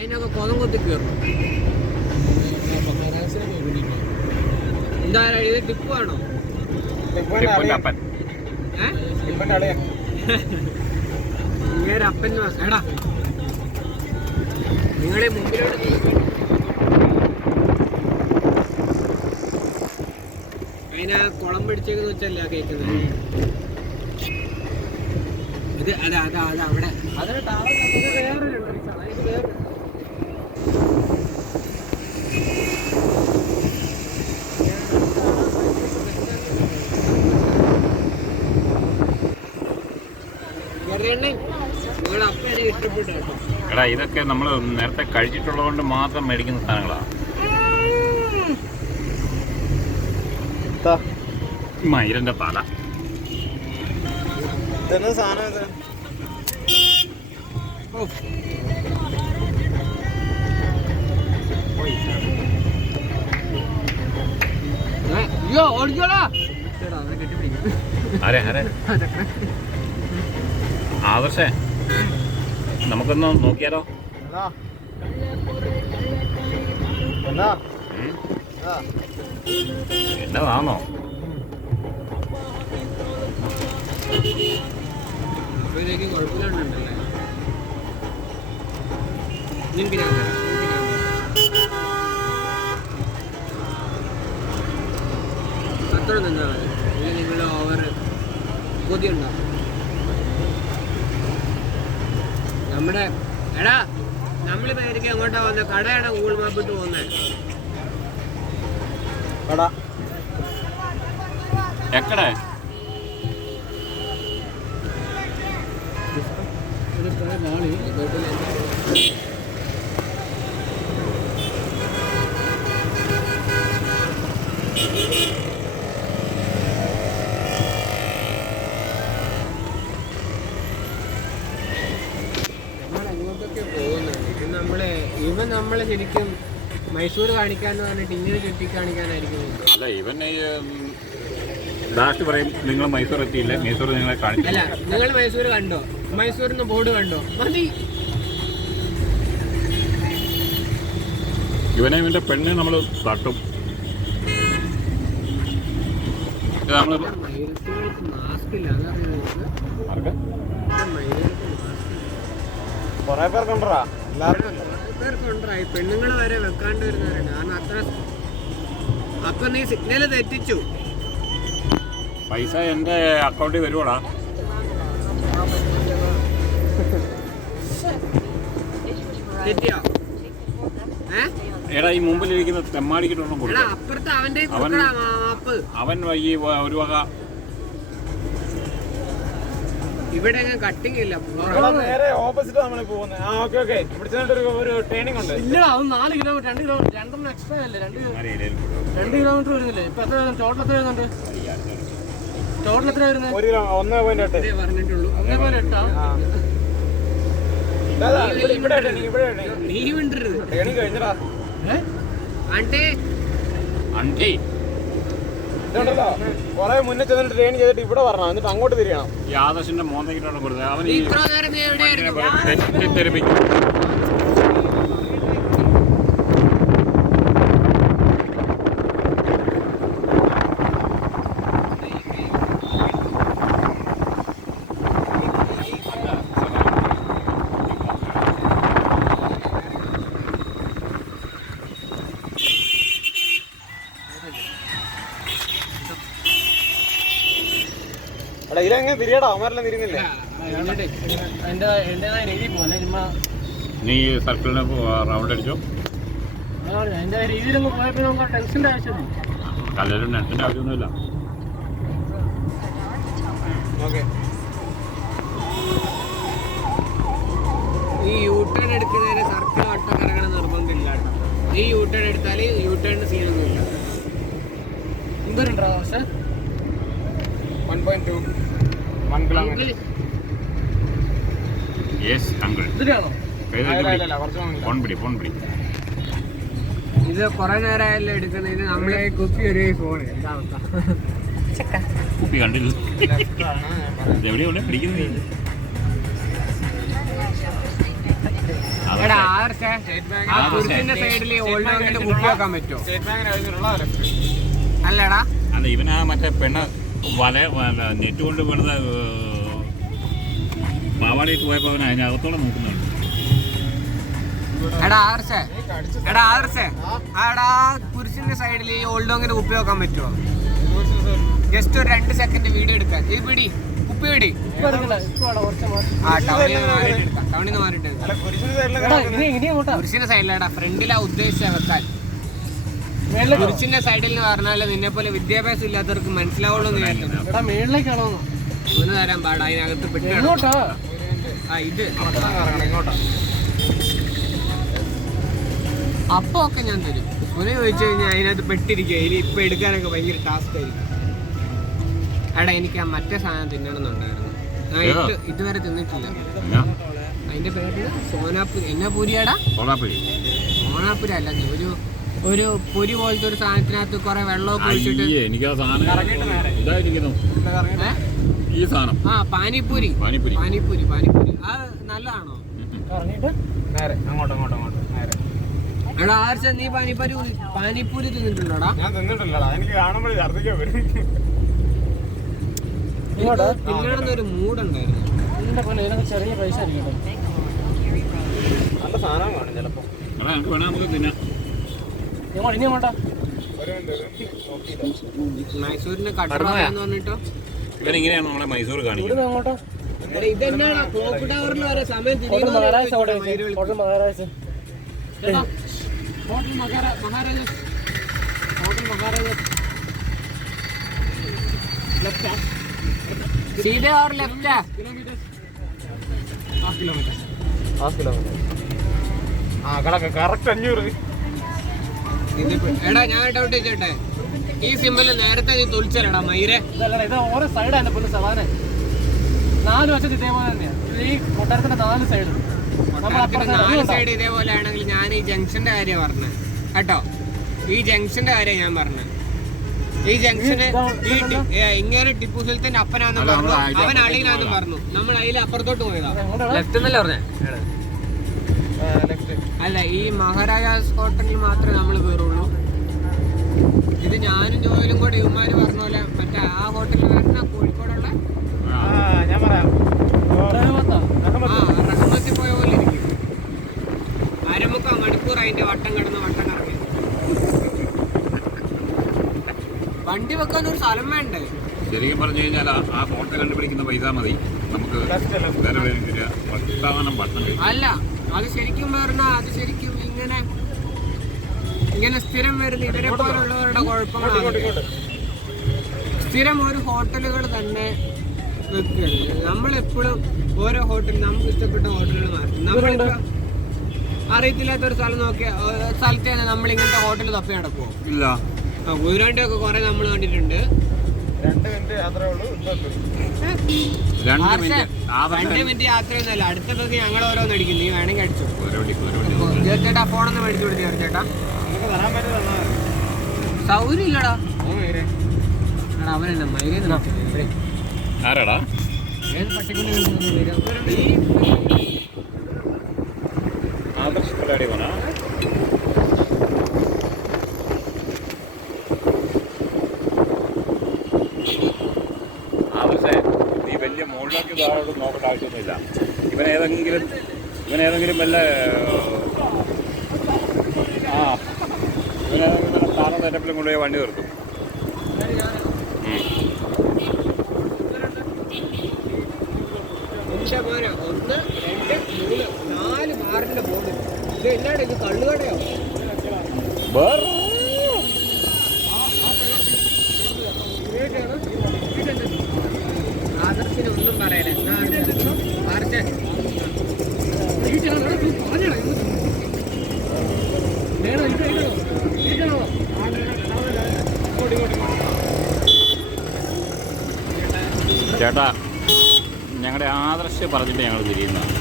അതിനൊക്കെ കൊതം കൊത്തി കയറും. എന്തായാലും ഇത് ടിപ്പാണോ? ഇങ്ങനെ അപ്പൻ എടാ നിങ്ങളുടെ മുമ്പിലോട്ട് അതിനാ കുളം പിടിച്ചേക്കെന്ന് വെച്ചല്ല കേൾക്കുന്നത്. ഇത് അതാ അതാ അതാ അവിടെ നിങ്ങളുടെ അപ്പ എനിക്ക് ഇഷ്ടപ്പെട്ടു കേട്ടോ. എടാ ഇതൊക്കെ നമ്മൾ നേരത്തെ കഴിച്ചിട്ടുള്ളത് കൊണ്ട് മാത്രം മേടിക്കുന്ന സാധനങ്ങളാണ്. മയിലിന്റെ തല സാധനം ആദർശേ നമുക്കൊന്ന് നോക്കിയാലോ? എന്നതാണോ? കുഴപ്പമില്ലാണ്ടല്ലേ അത്ര നിന്നാ മതി. ഇല്ലെങ്കിൽ നിങ്ങൾ ഓവർ കൊതിയുണ്ടാവും. നമ്മുടെ എടാ നമ്മള് പേരേക്ക് എങ്ങോട്ടാ വന്നത്? കടയാണ് ഗൂഗിൾ മാപ്പ് ഇട്ട് പോകുന്നത്. എക്കടെ നമ്മളെ ശരിക്കും മൈസൂർ കാണിക്കാന്ന് പറഞ്ഞിട്ട് ഇങ്ങനെ ചുറ്റി കാണിക്കാനായിരിക്കും. അല്ല ഇവൻ ലാസ്റ്റ് പറയും നിങ്ങൾ മൈസൂർ എത്തിയില്ല, മൈസൂർ നിങ്ങളെ കാണിച്ചു. അല്ല നിങ്ങൾ മൈസൂർ കണ്ടോ? മൈസൂരിന്ന് ബോർഡ് കണ്ടോ? മതി. ഇവന്റെ പെണ്ണെ നമ്മൾ തട്ടും. കൊറേ പേർക്കുണ്ടാ പെണ്ണുങ്ങൾ വരെ വെക്കാണ്ട് വരുന്നവരുണ്ട്. കാരണം അത്ര അപ്പൊ നീ സിഗ്നല് തെറ്റിച്ചു. പൈസ എന്റെ അക്കൗണ്ടിൽ വരുവാടാ. തെറ്റിയോ? എടാ ഈ മുമ്പിലിരിക്കുന്ന തെമ്മാടിക്കിട്ടൊന്നും കൊടുക്കും. അപ്പുറത്ത് അവന്റെ അവൻ ഈ ഒരു വക ഇവിടെ കട്ടിങ് ഇല്ല. നേരെ ഓപ്പോസിറ്റ് നമ്മൾ പോകുന്നത്. ഒരു ട്രെയിനിങ് ഉണ്ട്. ഇല്ല, അത് 4 കിലോമീറ്റർ 2 കിലോമീറ്റർ 2 എക്സ്ട്രാ അല്ലേ? 2 കിലോമീറ്റർ വരുന്നില്ലേ? ഇപ്പൊ എത്ര ടോട്ടൽ എത്ര വരുന്നുണ്ട്? ടോട്ടൽ എത്ര വരുന്നത്? 1.8 പറഞ്ഞിട്ടുള്ളൂ. 1.8. നീ വിണ്ടരുത്. ട്രെയിനിങ് കഴിഞ്ഞടാ. അണ്ടി ഇതുണ്ടല്ലോ കൊറേ മുന്നേ ചെന്നിട്ട് ട്രെയിൻ ചെയ്തിട്ട് ഇവിടെ വരണം, എന്നിട്ട് അങ്ങോട്ട് തിരിയണം. ഈ ആദർശിന്റെ മോന്തക്കിട്ടാണ് കൊടുത്തത്. അവൻ തെറ്റിദ്ധരിപ്പിക്കും. ഇതിലെങ്ങനെ തിരിയടാ? അവന്മാരെല്ലാം തിരിയുന്നില്ലേ? എന്റേതായ രീതിയിൽ പോലെ നീ സർക്കിളിന് റൗണ്ട് അടിച്ചോ. എന്റെ രീതിയിലൊന്ന് പോയപ്പോ നമുക്ക് ടെൻഷന്റെ ആവശ്യമില്ല. കല്ലും ടെൻഷന്റെ ആവശ്യമൊന്നുമില്ല. ഈ യൂ ടേൺ എടുക്കുന്നതിന് സർക്കിൾ ഒട്ടം കറങ്ങണം നിർബന്ധമില്ല കേട്ടോ. ഈ യൂ ടേൺ എടുത്താൽ യൂ ടേണിന് സീനൊന്നുമില്ല. എന്തോരുണ്ടോ? 1.2 1 കിലോമീറ്റർ. Yes uncle. ഇതിലാണോ? ഫോൺ പിടി. ഇത് കുറെ നേരമായല്ലോ എടുക്കുന്നതിന്. നമ്മളെ കുപ്പി ഒരു ഫോൺ കുപ്പി കണ്ടില്ല. എവിടെയാണ് പിടിക്കുന്നത്? എടാ ആർഷേ ആ കുരിശിന്റെ സൈഡിൽ ഓൾഡ് ടൗണിന്റെ കുപ്പി വെക്കാൻ പറ്റുമോ? സ്റ്റേറ്റ് ബാങ്കിന് കഴിഞ്ഞിട്ടുള്ള ലെഫ്റ്റ്. അല്ലടാ അല്ല ഇവനാ മറ്റേ പെണ്ണ് നെറ്റ് കൊണ്ട് പെടുന്ന പാവാടിയിട്ട് പോയപ്പോ അവൻ അതിനകത്തോടെ നോക്കുന്നുണ്ട്. എടാ ആർഷേ എടാ കുരിശിന്റെ സൈഡിൽ ഈ ഓൾഡ് ടൗണിന്റെ കുപ്പി വെക്കാൻ പറ്റുമോ? ജസ്റ്റ് ഒരു 2 സെക്കൻഡ് വീഡിയോ എടുക്കാം. ഈ പിടി കുപ്പി പിടി. ആ ടൗണിൽ നിന്ന് മാറിയിട്ട് അല്ല കുരിശിന്റെ സൈഡിൽ കുരിശിന്റെ സൈഡിലാടാ ഫ്രണ്ടിലാ ഉദ്ദേശിച്ച വെക്കാൻ. കുരിശിന്റെ സൈഡിൽ എന്ന് പറഞ്ഞാൽ നിന്നെ പോലെ വിദ്യാഭ്യാസം ഇല്ലാത്തവർക്ക് മനസ്സിലാവുള്ളൂ എന്ന് വിചാരിക്കുന്നു. മേളിലേക്കാണോ? ഒന്ന് തരാൻ പാടാ അതിനകത്ത് പെട്ടി. ഇങ്ങോട്ടാ? ആ ഇത് ഇങ്ങോട്ടാ. അപ്പൊ ഒക്കെ ഞാൻ തരും. ഒന്ന് ചോദിച്ചു കഴിഞ്ഞാൽ അതിനകത്ത് പെട്ടിരിക്കുക. ഇനി ഇപ്പൊ എടുക്കാനൊക്കെ ഭയങ്കര ടാസ്ക് ആയിരിക്കും. എടാ എനിക്ക് ആ മറ്റേ സാധനം തിന്നണമെന്നുണ്ടായിരുന്നു. ഇതുവരെ തിന്നിട്ടില്ല. അതിന്റെ പേര് സോനാപുരി. എന്നാ പൂരിയാടാ? സോനാപുരി അല്ല, ഒരു പൊരി പോലത്തെ ഒരു സാധനത്തിനകത്ത് കുറെ വെള്ളമൊക്കെ ഒഴിച്ചിട്ട് എനിക്ക് ആ സാധനം ഇതായിരിക്കുന്നു. ഈ സാധനം പാനിപ്പൂരി. അത് നല്ലതാണോ? നേരെ അങ്ങോട്ടോ നേരെ. എടാ ആർച്ച നീ പാനിപ്പൂരി തിന്നിട്ടുണ്ടോടാ? ഞാൻ തിന്നിട്ടില്ലടാ, എനിക്ക് കാണുമ്പോഴേ ഛർദ്ദിക്കാൻ വരും. തിന്നണമെന്നൊരു മൂടുണ്ടായിരുന്നു. ചെറിയ പൈസ ആയിരിക്കും. നല്ല സാധനം കാണും ചിലപ്പോ. നമുക്ക് വേണം നമുക്ക് തിന്നാം. ഇനി അങ്ങോട്ടാ? മൈസൂരിന്റെ കടന്ന് പറഞ്ഞിട്ടോ ഇവനിങ്ങനെയാണ് നമ്മളെ മൈസൂർ കാണിക്കുന്നത്. അങ്ങോട്ടാ? ഇതെന്നാണ് ക്ലോക്ക് ടവറിൽ വരെ സമയം ഹോട്ടൽ മഹാരാജ്. ഹോട്ടൽ മഹാരാജ്. सीधे और लेफ्ट है 5 किलोमीटर. കറക്റ്റ് 500. എടാ ഞാൻ ഡൗട്ട് ചെയ്തോട്ടെ, ഈ സിമ്പിള് നേരത്തെ നീ തുളിച്ചല്ലടാ മയിരെ? ഇത് ഓരോ സൈഡാണ് പൊന്നു സവാനെ. 4 വശത്ത് ഇതേപോലെ തന്നെയാണ് ഈ കൊട്ടാരത്തിന്റെ 4 സൈഡ്. 4 സൈഡ് ഇതേപോലെ ആണെങ്കിൽ ഞാൻ ഈ ജംഗ്ഷന്റെ കാര്യം പറഞ്ഞത് കേട്ടോ. ഈ ജംഗ്ഷന്റെ കാര്യം ഞാൻ പറഞ്ഞത്. ഈ ജംഗ്ഷന് ഇങ്ങനെ ടിപ്പു സുൽത്താന്റെ അപ്പനാന്ന് പറഞ്ഞു, അവൻ അളിയിലാന്ന് പറഞ്ഞു. നമ്മൾ അതിൽ അപ്പുറത്തോട്ട് പോയതാ. ലെഫ്റ്റ് എന്നല്ലേ പറഞ്ഞേ? അല്ല, ഈ മഹാരാജാസ് ഹോട്ടലിൽ മാത്രമേ നമ്മൾ കയറുള്ളൂ. ഇത് ഞാനും ജോയിലും കൂടെ ഇവന്മാര് പറഞ്ഞ പോലെ മറ്റേ ആ ഹോട്ടലിൽ വരുന്ന കോഴിക്കോടുള്ള ഞാൻ പറയാം, റഹ്മത്തിൽ പോയ പോലെ ഇരിക്കും. 1/4 മണിക്കൂർ അതിന്റെ വട്ടം കറങ്ങി. വണ്ടി വെക്കാൻ ഒരു സ്ഥലം വേണ്ടേ? ശരിക്കും പറഞ്ഞു കഴിഞ്ഞാൽ ആ ഹോട്ടൽ കണ്ടുപിടിക്കുന്ന പൈസ മതി നമുക്ക് പട്ടണം. അല്ല, അത് ശരിക്കും പറഞ്ഞാൽ അത് ശരിക്കും ഇങ്ങനെ സ്ഥിരം വരുന്ന ഇവരെ പോലുള്ളവരുടെ കുഴപ്പങ്ങളാണ്. സ്ഥിരം ഒരു ഹോട്ടലുകൾ തന്നെ വെക്കുകയല്ലേ. നമ്മളെപ്പോഴും ഓരോ ഹോട്ടൽ നമുക്ക് ഇഷ്ടപ്പെട്ട ഹോട്ടലുകൾ മാറ്റും. നമ്മളിപ്പോ അറിയത്തില്ലാത്തൊരു സ്ഥലം നോക്കിയ സ്ഥലത്ത് തന്നെ നമ്മൾ ഇങ്ങനത്തെ ഹോട്ടൽ തപ്പി നടക്കുമോ? ഇല്ല. കുതിരാൻ്റെ ഒക്കെ കുറെ നമ്മൾ കണ്ടിട്ടുണ്ട്. 2 മിനിറ്റ് യാത്രയേ ഉള്ളൂ. 2 മിനിറ്റ് യാത്രയൊന്നുമല്ല. അടുത്തത് ഞങ്ങൾ ഓരോന്ന് അടിക്കും. നീ വേണമെങ്കിൽ അടിച്ചു. ചേട്ടാ ഫോണൊന്ന് മേടിച്ചു കൊടുത്തു ചേട്ടാ. സൗകര്യം ഇല്ലടാ. അവനെന്നാ മൈരേന്ന് ആരാടാ? ആദർശ പോണ നീ വലിയ മുകളിലേക്ക് ഇതാരോട് നോക്കേണ്ട ആവശ്യമൊന്നുമില്ല. ഇവനേതെങ്കിലും വല്ല താളം തെറ്റപ്പിലും കൊണ്ടുപോയി വണ്ടി നിർത്തും. 1, 2, 3, 4 ബാറിന്റെ ബോർഡ്. ഇത് എന്നാണ് ഇത്? കള്ളുകടയോ? ആദർശിന് ഒന്നും പറയണേ. ചേട്ടാ, ഞങ്ങളുടെ ആദർശം പറഞ്ഞിട്ട് ഞങ്ങൾ തിരിയുന്നതാണ്.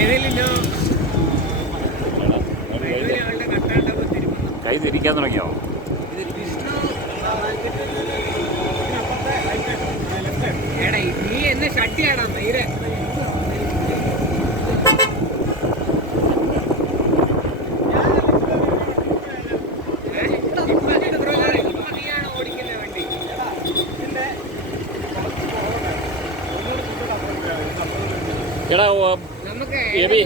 ഏതെങ്കിലും കൈ തിരിക്കാൻ തുടങ്ങിയോ? എടാ നീ എന്നെ ഷട്ടിയാടാ മയിരെ. നീയാണ് ഓടിക്കുന്ന വണ്ടി. എടാ നമുക്ക് എബി,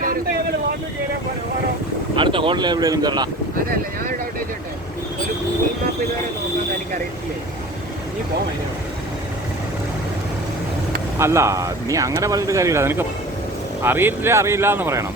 അടുത്ത ഹോട്ടൽ എവിടെയെങ്കിലും കയറണം. അതല്ല ഞാൻ ഒരു ഡൗട്ട് ചോദിച്ചോട്ടെ, ഒരു ഗൂഗിൾ മാപ്പ് ഇതുവരെ നോക്കാൻ എനിക്ക് അറിയത്തില്ലേ? നീ പോവാ. അല്ല, നീ അങ്ങനെ പറഞ്ഞിട്ട് കാര്യമില്ല. നിനക്ക് അറിയില്ല എന്ന് പറയണം.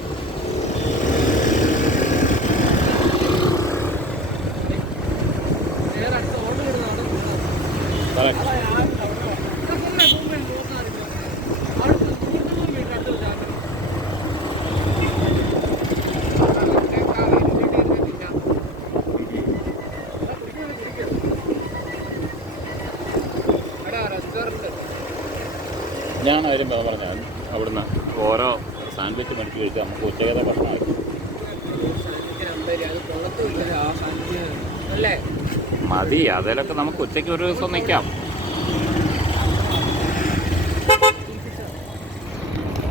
ഞാൻ അതിലും പറഞ്ഞാൽ അവിടുന്ന് ഓരോ സാൻഡ്വിച്ച് മേടിച്ച് കഴിച്ചാൽ നമുക്ക് ഉച്ചകത്തെ ഭക്ഷണമായി. മതി, അതിലൊക്കെ നമുക്ക് ഉച്ചയ്ക്ക് ഒരു ദിവസം നിൽക്കാം.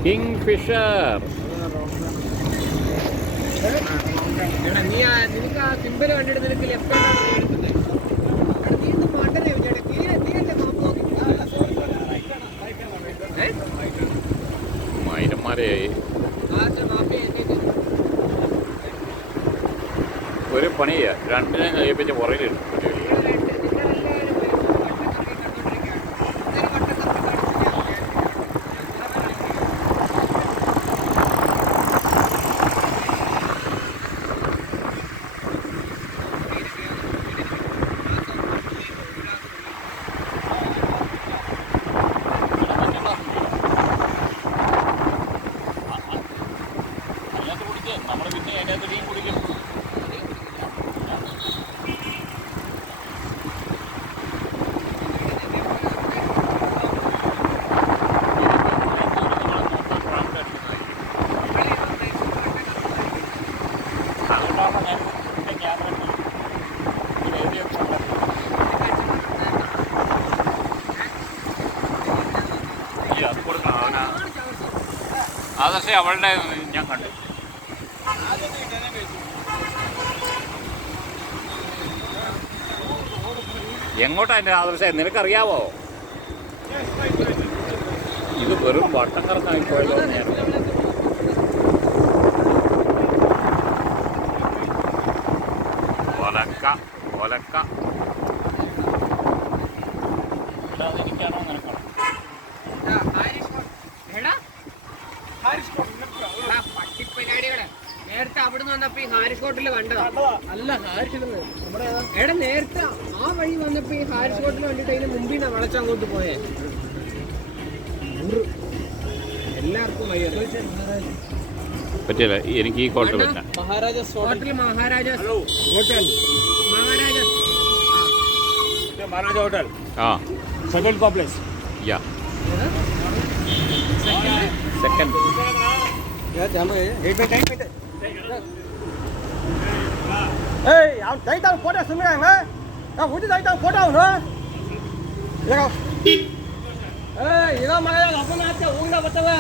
Kingfisher. നിനക്ക് ആ സിമ്പിൾ കണ്ടിട്ട് നിനക്ക് ലെഫ്റ്റ് എടുക്കുന്നത്. നീ എന്ത് മണ്ടനെ വിചാരിച്ചേ? മൈരന്മാരെ ഒരു പണി ചെയ്യുക, രണ്ടിനെ കഴിപ്പിച്ച് പുറകിലിടും. നമ്മൾ പിന്നെ അതിനകത്ത് ടീം കുടിക്കും. അതുകൊണ്ടാണ് ഞാൻ പിന്നെ ക്യാമറ അത് കൊടുക്കണം. അതേ അവളുടെ ഞാൻ കണ്ടു. എങ്ങോട്ടാ എൻ്റെ ആദർശം നിനക്കറിയാവോ? ഇത് വെറും വട്ടം കറങ്ങാൻ പോയല്ലോ. ഒലക്ക എനിക്കാണോ നിനക്കാണോ? പട്ടിപ്പരിപാടികളെ നേരത്തെ അവിടുന്ന് വന്നപ്പോ ഈ ഹാരിസ് ഹോട്ടലിൽ കണ്ടതാ. അല്ല ഹാരിസ് എടാ നേരത്തെ ആ വഴി വന്നപ്പോ ഈ ഹാരിസ് ഹോട്ടൽ കണ്ടിട്ട് അതിന് മുമ്പിൽ നിന്ന് വളച്ചങ്ങോട്ട് പോയേ. എല്ലാവർക്കും പറ്റില്ല, എനിക്ക് ഈ ഹോട്ടൽ പറ്റില്ല. മഹാരാജാസ് ഹോട്ടൽ മഹാരാജാസ് ഹോട്ടൽ महाराजा होटल ആ सेकंड कॉम्प्लेक्स യാ സെക്കൻഡ്. एक मिनट ए हम thấy tao có được súng này mà tao muốn thấy tao có đâu nữa được không ê gì đâu mà gặp nó cho uống đâu bắt tao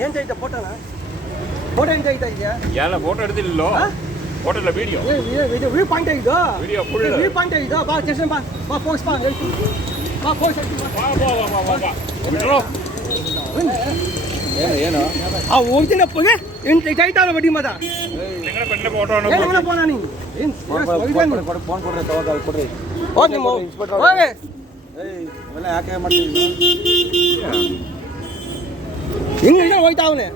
ഞാൻ ചെയ്ത photo photo എന്ത് ചെയ്താ ഇയാളെ photo എടുത്തില്ലല്ലോ. Photo അല്ല, video. View point ചെയ്തോ video full view point ചെയ്തോ ബാ station ബാ പോസ്റ്റ് ബാ പോസ്റ്റ് വിട്ടോ. ಏನೋ ಆ ಹೋಗ್ತೀನಿ ಅಪ್ಪಗೆ ಏನು ಜೈತಾಳ ಬಡ್ಡಿ ಮದ നിങ്ങളുടെ പെണ്ണിന്റെ ഫോട്ടോ ആണ്. ಏನು ಹೋಗೋಣ ನೀ ಏನು ಫೋನ್ ಕೊಡ್ರಿ ತಗೋಗ ಕೊಡ್ರಿ ಹೋಗಿ ಹೋಗಿ ಇವೆಲ್ಲ ಯಾಕೆ ಮಾಡ್ತೀವಿ ಹಿಂಗೆ ಹೋಗ್ತಾ ಅವನೇ